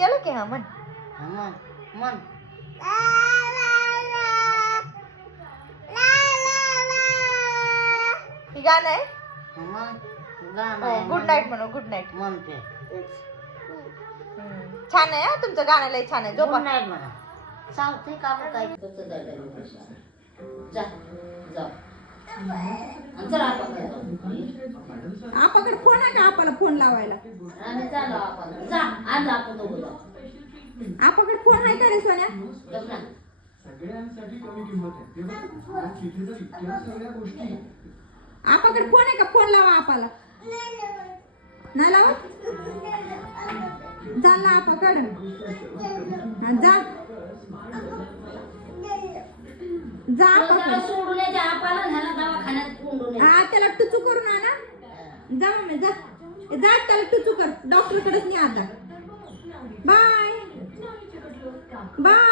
केलं की हा म्हण मन मन ही गाणं आहे मन गाणं आहे, गुड मन. नाईट म्हणू गुड नाईट म्हणते छान आहे हा तुमचं गाणं लय छान आहे गुड झोपा नाईट म्हणा सांगते का मग काय जा जा आणि चला आपण. आपाकडे फोन आहे का? आपाला फोन लावायला? आणि चालू आपण जा आज आपण दोघं जाऊ. आपाकडे फोन आहे का रे सोन्या? जाऊ ना. सगळ्यांसाठी कमी किंमत आहे. ते बघ, आज तिथे तर इतक्या सगळ्या गोष्टी. आपाकडे फोन आहे का? फोन लावा आपाला. नाही लावा ना आपाकड जा. जा आपाकड सोडून हा त्याला टुचू करून आणा. जा मम्मी जा. जा त्याला टुचू कर. डॉक्टर कडेच नाही आता. Bye bye